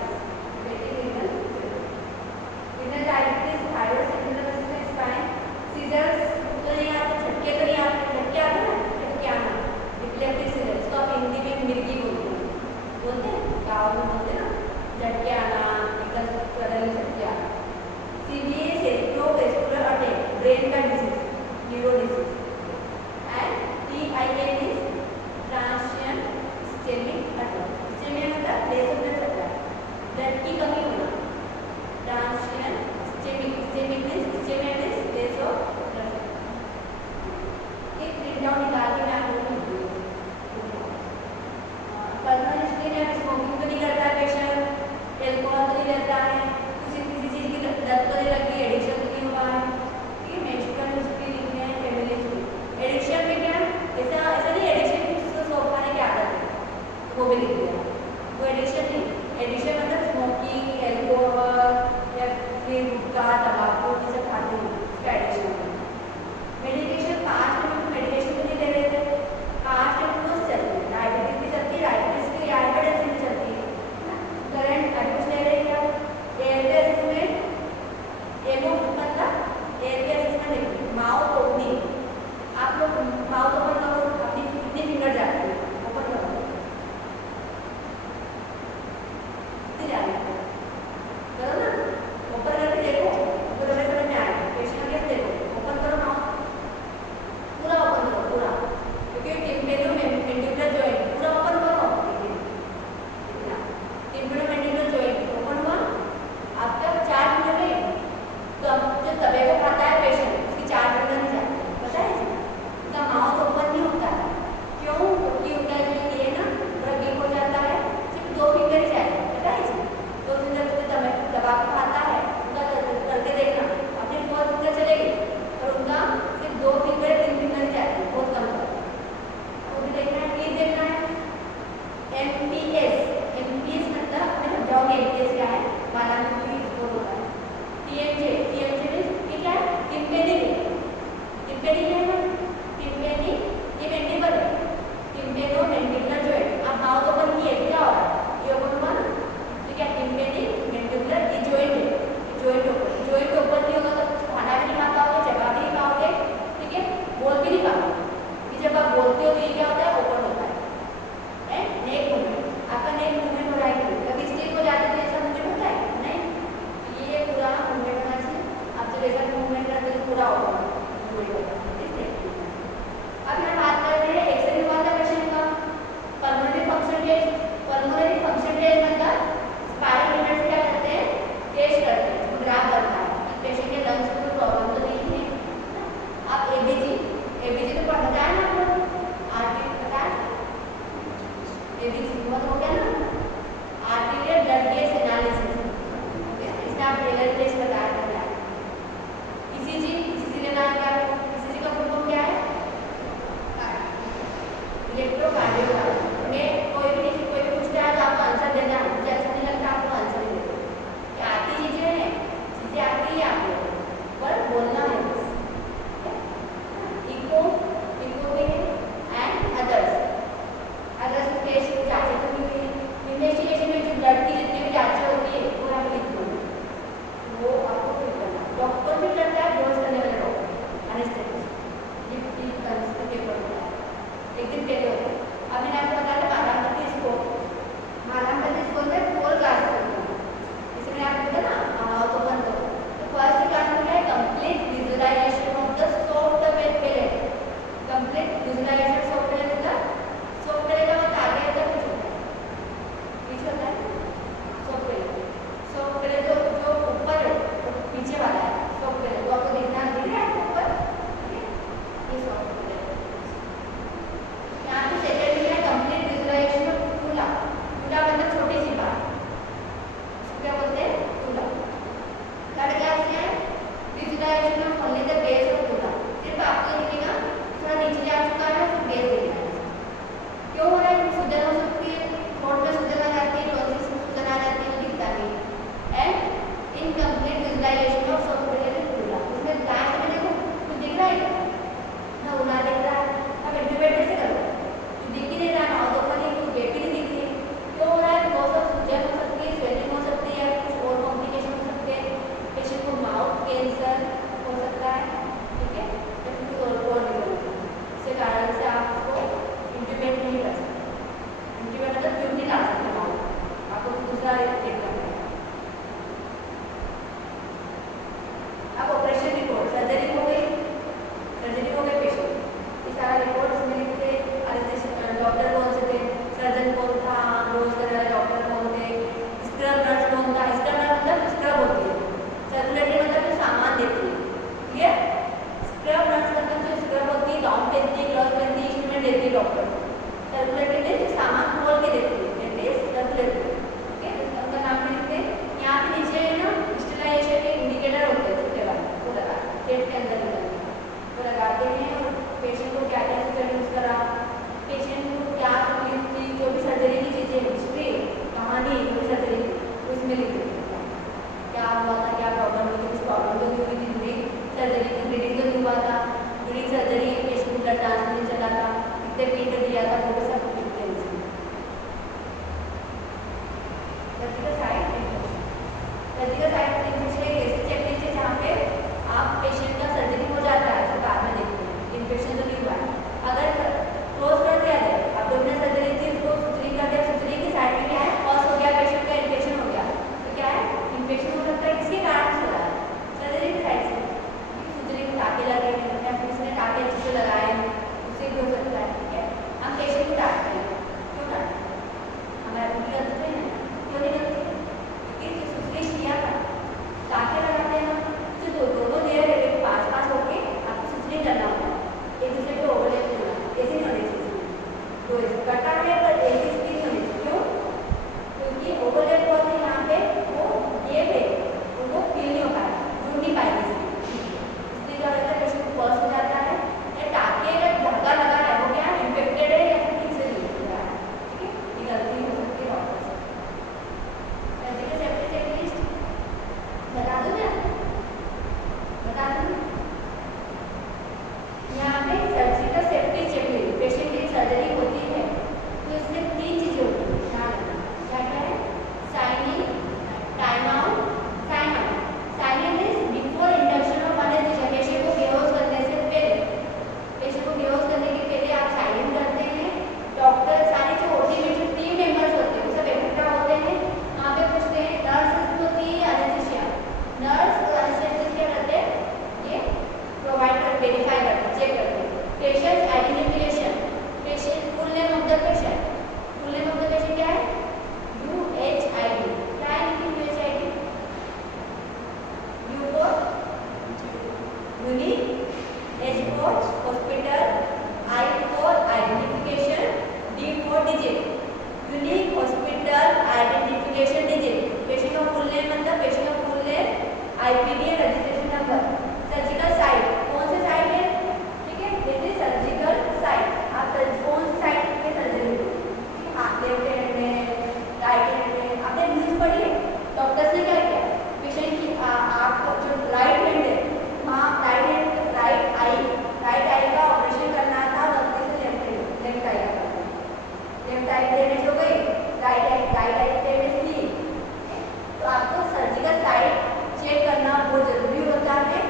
आप टेलर टेस्ट बताया था क्या? ईसीजी लेना है क्या आपको? ईसीजी का फुल फॉर्म क्या है? इलेक्ट्रोकार्डियोग्राम। में कोई भी पूछता है तो आपको आंसर देना है, मुझे अच्छा नहीं लगता आपको आंसर नहीं देते। क्या आती चीजें आती है आपको, पर बोलना है बस। इको भी है एंड अदर्स टेस्ट जांचें तो भी है। इन्वेस्टिगेशन में जो ब्लड की जितनी भी जांचें होती है वो आप लिख दो, वो आपको फिल करना। डॉक्टर भी करता है, बेहोश करने वाले डॉक्टर एनेस्थेटिस्ट, ये पेपर होता है, एक दिन पहले होता है। अब मैंने आपको बताया था बारामती स्कूल में 4 क्लास करते हैं, इसमें आपको पता ना तो बंद करो। तो फर्स्ट क्लास में क्या है? Complete visualisation of the software palette. Complete visualization software मतलब सॉफ्टवेयर का मतलब आगे होता है पीछे होता है सॉफ्टवेयर जो ऊपर है वो पीछे वाला है सॉफ्टवेयर, वो आपको दिख रहा है ऊपर, ये सॉफ्टवेयर। यहाँ पे सेकंड में है कंप्लीट विजुअलाइजेशन ऑफ टूला मतलब छोटी सी बात, क्या बोलते हैं? टूला। थर्ड क्लास में है visualisation of only the base of uvula, सिर्फ आपको दिखेगा थोड़ा नीचे जा चुका है, फिर बेस दिख रहा है। क्यों हो रहा है? सूजन हो सकती है, थ्रोट में सूजन आ जाती है, टॉन्सिल्स में सूजन आ जाती है, दिखता नहीं। And incomplete visualisation of software uvula, इसमें लास्ट में देखो कुछ दिख रहा है क्या? ना उना दिख रहा है। अब इंटरप्रेट कैसे करो? दिख ही नहीं रहा है, तो अपनी बेटी नहीं दिख रही है। क्यों हो रहा है? बहुत सारा सूजन हो सकती है, स्वेलिंग हो सकती है, या कुछ और कॉम्प्लिकेशन हो सकते हैं। पेशेंट को माउथ कैंसर हो सकता है, ठीक है, या फिर कुछ और रीजन हो सकता है। इसके कारण से आप उसको इंटरप्रेट नहीं कर सकते। इंटरप्रेट मतलब ट्यूब नहीं ला सकते माउथ, आपको दूसरा एक करना है। अब ऑपरेशन रिपोर्ट, सर्जरी हो गई पेशेंट, ये सारा रिपोर्ट उसमें लिखते हैं। डॉक्टर कौन से थे, सर्जन कौन था, रोज करने वाले डॉक्टर कौन थे, स्क्रब नर्स कौन था। स्क्रब नर्स मतलब स्क्रब होती है, सर्कुलेटरी मतलब जो सामान देती है, ठीक है। स्क्रब नर्स मतलब जो स्क्रब होती है, गाउन पहनती है, ग्लव्स पहनती है, इंस्ट्रूमेंट देती है डॉक्टर को। सर्कुलेटरी में जो सामान खोल के देती है, दैट इज सर्कुलेटरी, ठीक है, उनका नाम भी लिखते हैं। यहाँ पे नीचे है ना स्टेलाइजेशन के इंडिकेटर होते हैं छोटे वाले, वो लगा पेट के अंदर वो लगाते हैं, और पेशेंट को क्या क्या सूजन यूज करा, पेशेंट को क्या तकलीफ थी, जो भी सर्जरी की चीज़ें, हिस्ट्री, कहानी, जो भी सर्जरी थी उसमें लिख देते हैं। क्या हुआ था, क्या प्रॉब्लम हुई थी, कुछ प्रॉब्लम तो नहीं हुई थी, ड्यूरिंग सर्जरी की ब्लीडिंग तो नहीं हुआ था, ड्यूरिंग सर्जरी पेशेंट को ब्लड ट्रांसफ्यूजन चला था, कितने पीट दिया था, वो भी सब लिखते हैं उसमें। सर्जिकल साइट ऐसे चैप्टर है जहाँ पे आप पेशेंट का सर्जरी हो जाता है, तो बाद में देखते हैं इन्फेक्शन तो नहीं हुआ है। अगर क्लोज कर दिया जाए, एब्डोमिनल सर्जरी थी, उसको सुतरी कर दिया, सुतरी की साइड में क्या है, पॉज हो गया, पेशेंट का इन्फेक्शन हो गया, तो क्या है, इन्फेक्शन हो सकता है। किसके कारण से हो रहा है? सर्जरी की साइड से, सुतरी में टाँके लगे हैं या फिर उसने टाँके अच्छे से लगाए हैं, उससे भी हो सकता है, ठीक है। हम पेशेंट को IPD registration number, surgical site, कौन से साइट है, ठीक है, दिस इज सर्जिकल साइट, आप कौन सी साइट पे सर्जरी होगी, हाथ लेफ्ट हैंड में, राइट हैंड में, आपने न्यूज पढ़ी है, डॉक्टर्स ने क्या किया, पेशेंट की आप जो राइट हैंड है वहाँ राइट आई का ऑपरेशन करना था, गलती से लेफ्ट आई का करना, लेफ्ट आई डैमेज हो गई, राइट आई डैमेज थी, तो आपको सर्जिकल साइट चेक करना बहुत जरूरी होता है।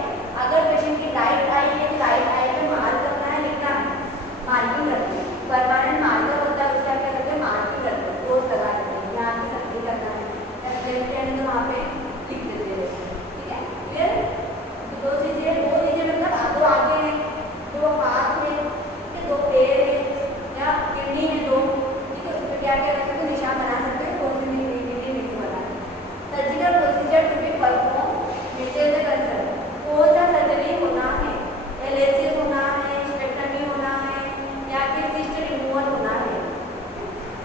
अगर पेशेंट की राइट आई है तो राइट आई पे मार्क करना है, लिखना है, मार्किंग करनी है, परमानेंट मार्कर होता है उससे आप क्या करते हैं, मार्किंग करते हैं, रोज लगा देते हैं, यहाँ पे सर्जरी करना है, लेफ्ट हैंड तो वहाँ पे लिख देते हैं, ठीक है, क्लियर। दो चीजें मतलब दो आगे हैं, दो हाथ में, दो पैर है या किडनी है दो, ठीक है, उसमें क्या क्या रख सकते हो, निशान बना सकते हो, कौन सी किडनी नहीं बना। Surgical procedure to be perform नीचे से कंसर्न, कौन सा सर्जरी होना है, एलएसी होना है, स्टेक्टमी होना है या फिर सिस्ट रिमूवल होना है।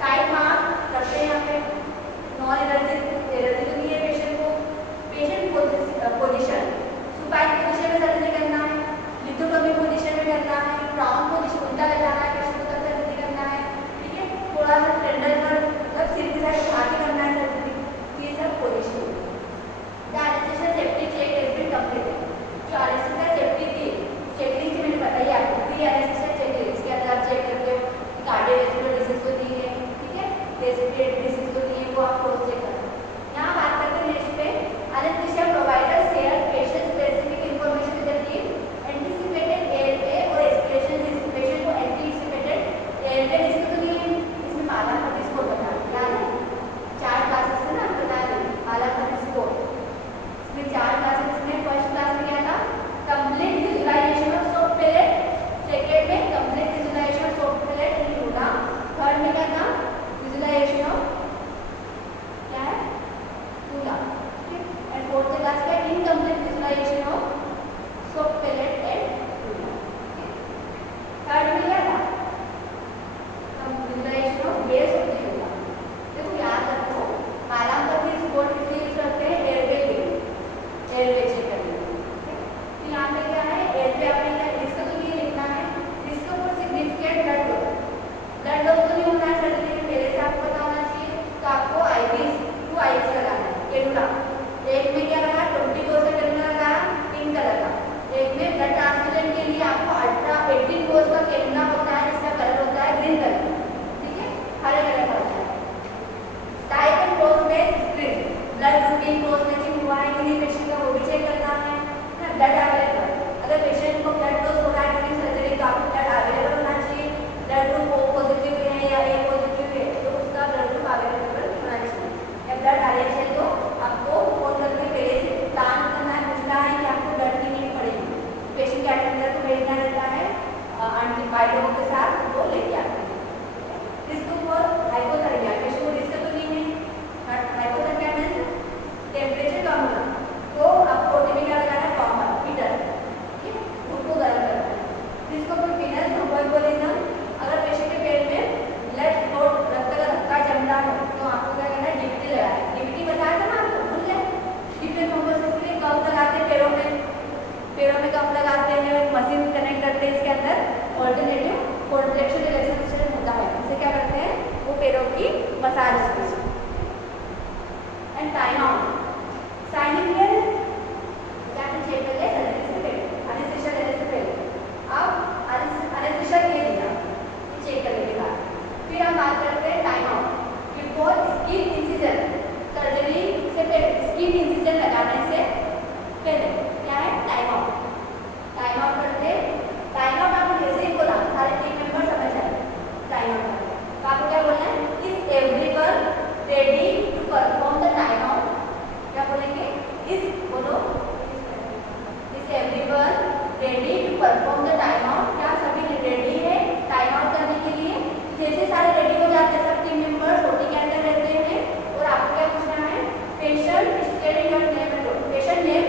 साइड मार्क करते हैं यहाँ पे, नॉन एलर्जी तो नहीं है पेशेंट को, पेशेंट पोजिशन, सुपाइन पोजीशन में सर्जरी करना है, लिथोटोमी पोजीशन में करना है, प्राउन पोजीशन उल्टा लगाना है, पेशेंट को तब सर्जरी करना है, ठीक है, थोड़ा सा टेंडर पर मतलब सिर की साइड उठा के करना है सर्जरी, ये सब position. Anaesthesia safety check has been completed, जो एनेस्थीसिया सेफ्टी थी चेकलिस्ट मैंने बताई आपको, प्री एनेस्थीसिया चेकलिस्ट, इसके अंदर आप चेक करते हो कार्डियोवैस्कुलर डिसीज तो दी है, ठीक है, रेस्पिरेटरी डिसीज तो दी है, वो आप क्रॉस चेक करते हो। यहाँ बात करते हैं नेक्स्ट पे, anaesthesia provider share patient specific information with the team, anticipated airway और एक्सप्रेशन जिस पेशेंट को एंटीसिपेटेड एयरवे इसको तो नहीं है, इसमें माला का स्कोर बता याद है, 4 क्लासेस है ना बता दें, माला का स्कोर, इसमें 4 क्लासेस में फर्स्ट क्लास में क्या था, complete visualisation of soft palate, second में complete visualisation of soft palate in uvula, third में क्या था, विजुअलाइजेशन ऑफ क्या है लूना, and fourth class का incomplete visualization of soft pellet and luna, third में क्या था, visualization of base of the luna। देखो याद रखो, मालाम का भी स्कोर किसके यूज करते हैं, एयरवे के लिए, एयरवे चेक करने के लिए। तो यहाँ पे क्या है, एयरवे आपने क्या रिस्क तो नहीं लिखना है, risk for significant blood loss तो नहीं होना है सर्जरी में, पहले से आपको पता होना चाहिए, तो आपको आईवीज 2 आईवीज लगाना है, कैनुला, एक में क्या लगा 20% कैनुला लगा पिंक कलर का, एक में ब्लड ट्रांसफ्यूजन के लिए आपको अल्ट्रा 18 कोर्स का कैनुला होता है जिसका कलर होता है ग्रीन कलर, ठीक है, हरे कलर का होता है। Type and cross match screen, blood grouping cross matching हुआ है कि नहीं पेशेंट का वो भी चेक करना है, ब्लड अवेलेबल, अगर पेशेंट को ब्लड लॉस हो रहा है ड्यूरिंग सर्जरी तो आपको ब्लड अवेलेबल होना चाहिए, ब्लड ग्रुप O पॉजिटिव है या A पॉजिटिव है तो उसका ब्लड ग्रुप अवेलेबल होना चाहिए, या ब्लड आरएच है तो आपको फोन करके पहले से प्लान करना है, पूछना है कि आपको ब्लड की नीड पड़ेगी, पेशेंट के अटेंडर को भेजना रहता है एंटीबायोटिक के साथ, वो लेके आते हैं। रिस्क फॉर हाइपोथर्मिया, पेशेंट को रिस्क तो नहीं है, हाइपोथर्मिया मींस टेम्परेचर कम होना, तो आपको ओटीपी क्या लगाना है, कॉमन हीटर, ठीक है, उसको गर्म करना है। रिस्क फॉर वीनस थ्रोम्बोएम्बोलिज्म, अगर पेशेंट के पेट में ब्लड क्लॉट रक्त का धक्का जम रहा है तो आपको क्या करना है, डीवीटी लगाना है, डीवीटी बताया था ना आपको, भूल गए, डिफरेंट थ्रोम्बोसिस के लिए कफ लगाते हैं, पैरों में कफ लगाते हैं, मशीन कनेक्ट करते हैं, इसके अंदर ऑल्टरनेटिव कॉन्ट्रैक्शन रिलैक्सेशन होता है, इसे क्या करते हैं, वो पैरों की massage and time out, signing here check कर ले सर्जरी से पहले, एनेस्थीसिया लेने से पहले, अब एनेस्थीसिया ले लिया चेक करने के बाद, फिर हम बात करते हैं time out, before skin incision, surgery से पहले स्किन इंसिजन लगाने से पहले क्या है, टाइम आउट, टाइम आउट करते, टाइम आउट आपको जैसे ही बोला सारे टीम मेंबर समझ जाए, टाइम आउट करते, तो आपको क्या बोलना है, is everyone ready to perform the time out, क्या बोलेंगे, इज बोलो, is everyone ready to perform the time out, क्या सभी रेडी है टाइम आउट करने के लिए, जैसे सारे रेडी हो जाते हैं सब टीम मेंबर्स ओटी के अंदर रहते हैं, और आपको क्या पूछना है, patient stating your name and role, patient name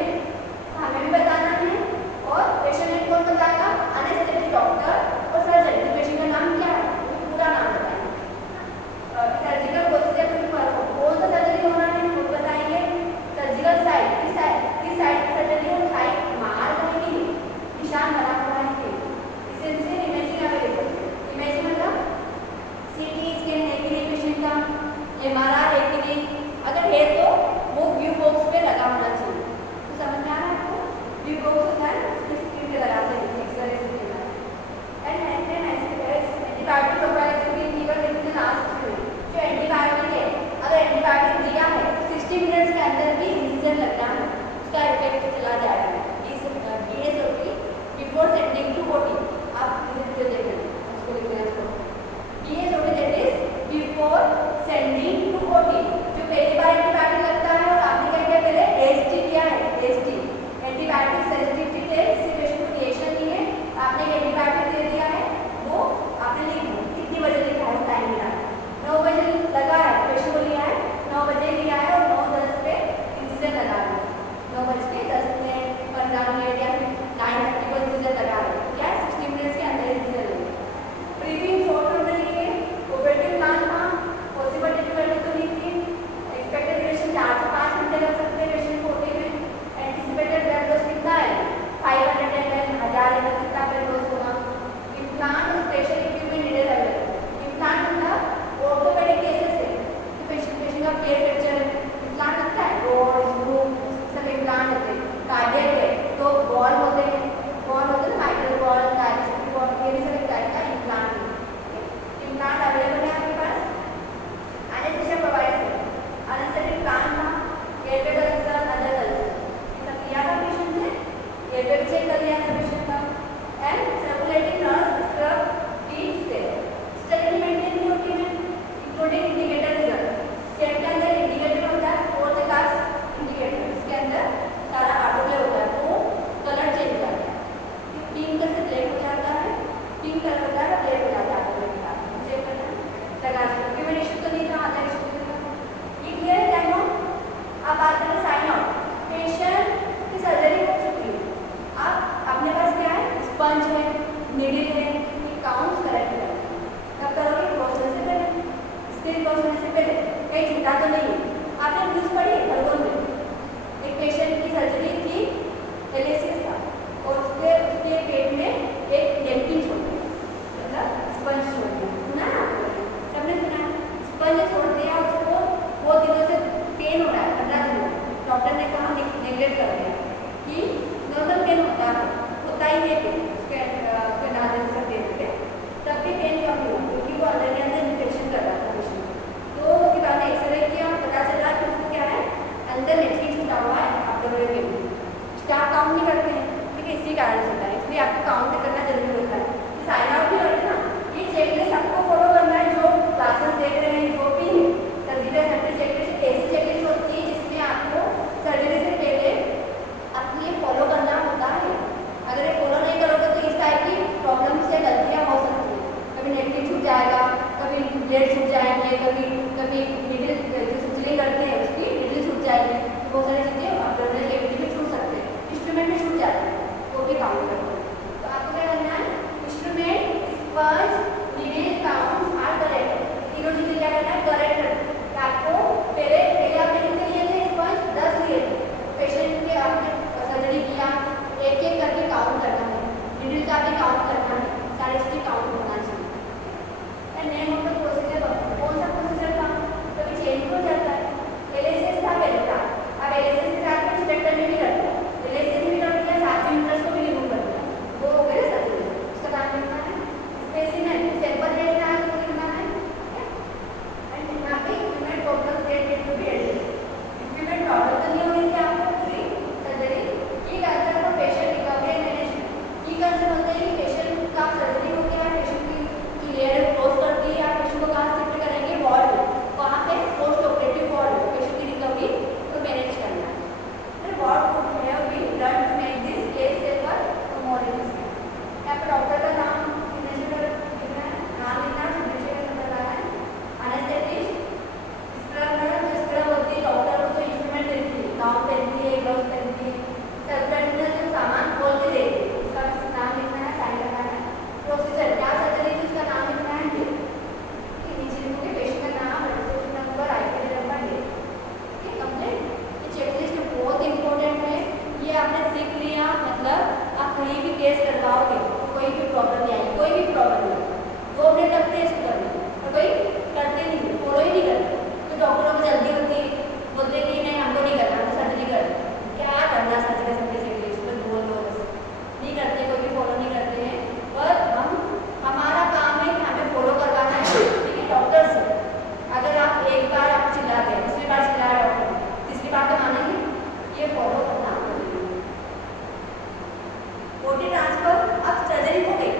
दिन लगते हैं इसको करने में, और कोई करते नहीं है, फॉलो ही नहीं करते। तो डॉक्टरों को जल्दी होती है, बोलते हैं कि नहीं हमको नहीं करना, हमको सर्जरी करना। क्या करना सर्जरी करने के लिए, इसमें बोल दो बस, नहीं करते, कोई भी फॉलो नहीं करते हैं। पर हमारा काम है कि हमें फॉलो करवाना है, ठीक है, डॉक्टर से। अगर आप एक बार आप चिल्लाते हैं, दूसरी बार चिल्लाया डॉक्टर, तीसरी बार तो मानेंगे, ये फॉलो करना आपको जरूरी है। ओटी ट्रांसफर, अब सर्जरी हो गई,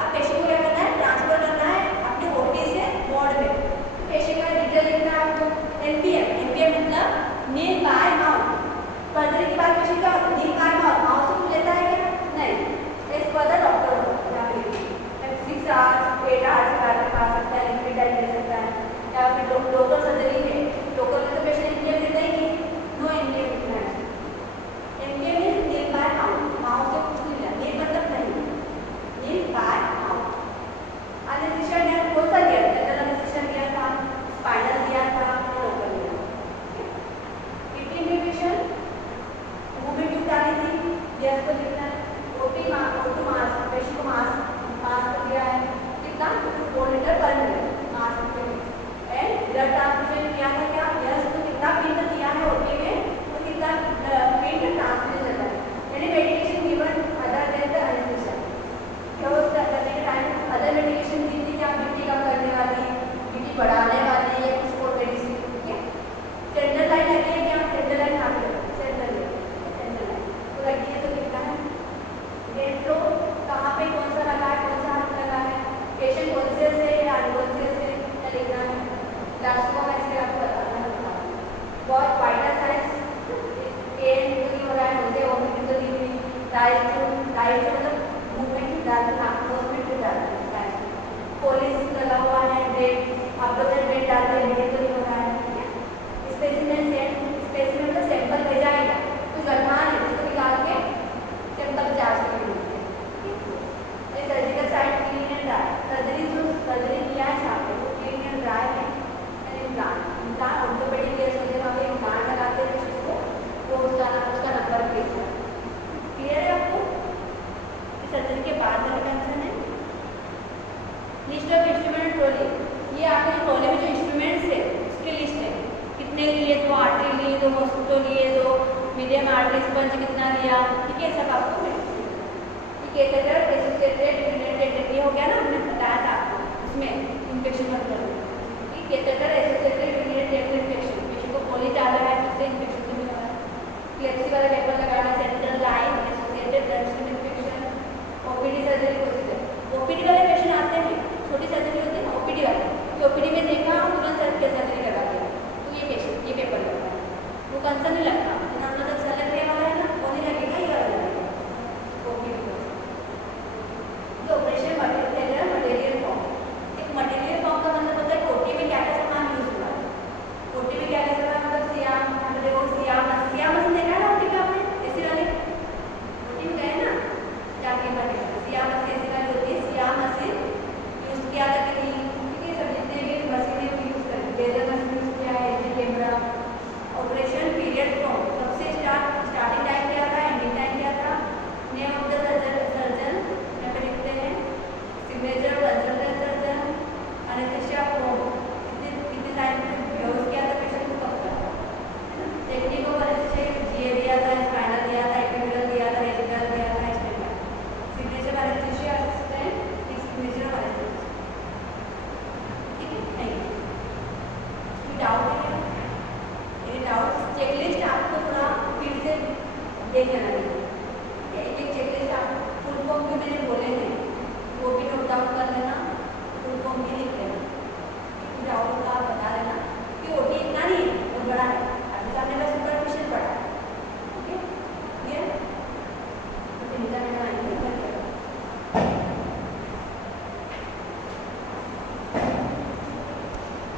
अब पेशेंट को क्या करना है, ट्रांसफर करना है अपने ओटी से वार्ड में। तो पेशेंट का डिटेल लिखना है आपको, एनपीएम, एनपीएम मतलब नील बाय माउथ। सर्जरी के बाद पेशेंट का नील बाय माउथ से कुछ लेता है क्या, नहीं, एज पर द डॉक्टर यहाँ पे 6 आवर्स 8 आवर्स के बाद में खा सकता है, लिक्विड डाइट ले सकता है, या फिर लोकल सर्जरी है, लोकल में तो पेशेंट एनपीएम लेता ही नहीं, नो एनपीएम लिखना है। NPM is nil by mouth, mouth से कुछ नहीं लेना, नील मतलब नहीं, नील बाय माउथ। एनेस्थीसिया ने कौन सा दिया, जनरल एनेस्थीसिया दिया था, स्पाइनल दिया था, लोकल दिया था। इंट्यूबेशन, मूवमेंट ट्यूब डाली थी, यस को लिखना है। ओटी मास, पेशेंट को मास दिया है, कितना 4 लीटर पर मिनट मास पे। एंड ब्लड ट्रांसफ्यूजन किया था क्या, यस, तो कितना पिंड दिया है ओटी में, तो कितना पिंड ट्रांसफ्यूजन चला है। यानी medication given other than the anaesthesia, क्या उसका करने के टाइम अदर मेडिकेशन दी थी क्या, बीपी कम करने वाली, बीपी बढ़ाने वाली, या कुछ और मेडिसिन, ठीक है। सेंट्रल लाइन लगी है क्या, सेंट्रल लाइन यहाँ पे, सेंट्रल लाइन तो लगी है, तो कितना है ब्लड फ्लो, कहाँ पे कौन सा लगा है, कौन सा हाथ लगा है, पेशेंट कॉन्शियस है या अनकॉन्शियस है, क्या लिखना है। लास्ट को मैं इसके आपको बताना है, बहुत वाइटल साइज पेन तो नहीं हो रहा है, मुझे वोमिटिंग तो नहीं हुई, डाइट मतलब मूवमेंट डालना, मूवमेंट डालना, पोलिस लगा हुआ है, ब्रेक एब्डोमेन ब्रेक डाल के लिए तो नहीं हो रहा है, ठीक है। स्पेसिमेन का सैंपल भेजा है, तो गलमान है उसको निकाल के सैंपल जांच करेंगे। Surgical site clean and dry, surgery किया है यहाँ पे वो क्लीन एंड ड्राई है। इम्प्लांट ऑर्थोपेडिक केस होते हैं, वहाँ पे इम्प्लांट लगाते हैं उसको, तो उसका नंबर भेजना। क्लियर है आपको, सर्जरी के बाद वाला कंसर्न है। लिस्ट ऑफ इंस्ट्रूमेंट ट्रॉली, ये आपके ट्रॉली में जो इंस्ट्रूमेंट्स है उसकी लिस्ट है, कितने लिए, 2 आर्टरी लिए, 2 मॉस्किटो लिए, 2 मीडियम आर्टरी स्पंज कितना लिया, ठीक है, सब आपको मिल जाएगा। कैथेटर एसोसिएटेड यूरिनेटेड, ये हो गया ना, हमने बताया था आपको, उसमें इन्फेक्शन मत करना, ठीक। कैथेटर एसोसिएटेड यूरिनेटेड इन्फेक्शन, पेशेंट को पॉली डाला है तो उससे इन्फेक्शन तो नहीं हो रहा है। क्लेप्सी वाला पेपर लगाना, central line associated bloodstream infection. OPD surgery procedure, OPD वाले पेशेंट आते हैं, छोटी सर्जरी होती है ना ओपीडी वाले, तो ओपीडी में देखा तुरंत सर्जरी करवा दिया, तो ये पेशेंट ये पेपर लगता है, वो कंसर्न नहीं लगता, जितना अपना तक सर लगने वाला है ना वो नहीं लगेगा, ये वाला लगेगा ओपीडी। ऑपरेशन मटेरियल फॉर्म, एक मटेरियल फॉर्म का मतलब होता है कि ओटी में क्या क्या सामान यूज हुआ है, ओटी में क्या क्या सामान, मतलब सियाम, देखो सियाम मशीन देखा है ना ओटी का आपने, ऐसी वाली ओटी में गए ना जाके बने सियाम मशीन, ऐसी वाली होती है, सियाम मशीन यूज किया था कि नहीं, ठीक है, सब जितने भी मशीनें यूज करें, लेजर मशीन यूज किया है, कैमरा। ऑपरेशन पीरियड फ्रॉम, सबसे स्टार्टिंग टाइम क्या था, एंडिंग टाइम क्या था, नेम ऑफ द सर्जन यहाँ पे लिखते हैं, signature consultant surgeon, anaesthesia form, कितने टाइम यूज किया था, पेशेंट को कब था, टेक्निक ऑफ एनेस्थीसिया, जीए दिया था, स्पाइनल दिया था, एपिड्यूरल दिया था, रेजिडल दिया था, staple, signature anaesthesia assistant, signature of anaesthesia, ठीक है। नहीं डाउट है, ये डाउट चेकलिस्ट आपको थोड़ा फिर से देख लेना चाहिए, एक चेकलिस्ट आप फुल फॉर्म भी मैंने बोले थे,